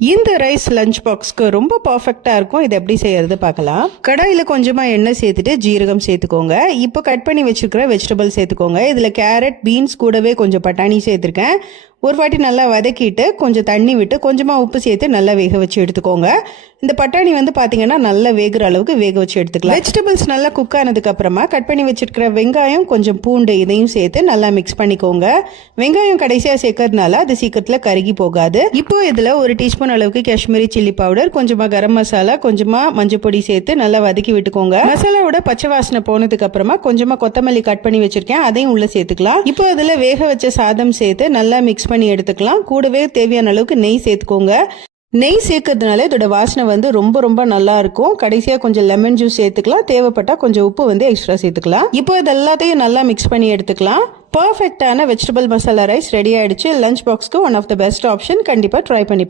இந்த rice lunch பாக்ஸ்க்கு ரொம்ப பர்ஃபெக்டாக இருக்கும். இது எப்படி செய்யறது பார்க்கலாம். கடாயில் கொஞ்சமாக எண்ணெய் சேர்த்துட்டு ஜீரகம் சேர்த்துக்கோங்க. இப்போ கட் பண்ணி வச்சுருக்கிற வெஜிடபிள் சேர்த்துக்கோங்க. இதில் கேரட், பீன்ஸ் கூடவே கொஞ்சம் பட்டாணி சேர்த்துருக்கேன். ஒரு வாட்டி நல்லா வதக்கிட்டு கொஞ்சம் தண்ணி விட்டு கொஞ்சமாக உப்பு சேர்த்து நல்லா வேக வச்சு எடுத்துக்கோங்க. இந்த பட்டாணி பார்த்தீங்கன்னா நல்லா வேகிற அளவுக்கு வேக வச்சு எடுத்துக்கலாம். வெஜிடபிள்ஸ் நல்லா குக் ஆனதுக்கு அப்புறமா கட் பண்ணி வச்சிருக்கிற வெங்காயம், கொஞ்சம் பூண்டு இதையும் சேர்த்து நல்லா மிக்ஸ் பண்ணிக்கோங்க. வெங்காயம் கடைசியாக சேர்க்கறதுனால அது சீக்கிரத்தில் கருகி போகாது. இப்போ இதில் ஒரு டீஸ்பூன் அளவுக்கு காஷ்மீரி சில்லி பவுடர், கொஞ்சமாக கரம் மசாலா, கொஞ்சமாக மஞ்சள் பொடி சேர்த்து நல்லா வதக்கி விட்டுக்கோங்க. மசாலாவோட பச்சை வாசனை போனதுக்கு அப்புறமா கொஞ்சமாக கொத்தமல்லி கட் பண்ணி வச்சிருக்கேன், அதையும் உள்ள சேர்த்துக்கலாம். இப்போ அதில் வேக வச்ச சாதம் சேர்த்து நல்லா மிக்ஸ் பண்ணி எடுத்துக்கலாம். கூடவே தேவையான அளவுக்கு நெய் சேர்த்துக்கோங்க. நெய் சேர்க்கறதுனால இதோட வாசனை ரொம்ப ரொம்ப நல்லா இருக்கும். கடைசியாக கொஞ்சம் லெமன் ஜூஸ் சேர்த்துக்கலாம். தேவைப்பட்டா கொஞ்சம் உப்பு எக்ஸ்ட்ரா சேர்த்துக்கலாம். இப்போ இது எல்லாத்தையும் நல்லா மிக்ஸ் பண்ணி எடுத்துக்கலாம். பர்ஃபெக்டான வெஜிடபிள் மசாலா ரைஸ் ரெடி ஆயிடுச்சு. லஞ்ச் பாக்ஸ்க்கு one of the best option. கண்டிப்பாக ட்ரை பண்ணி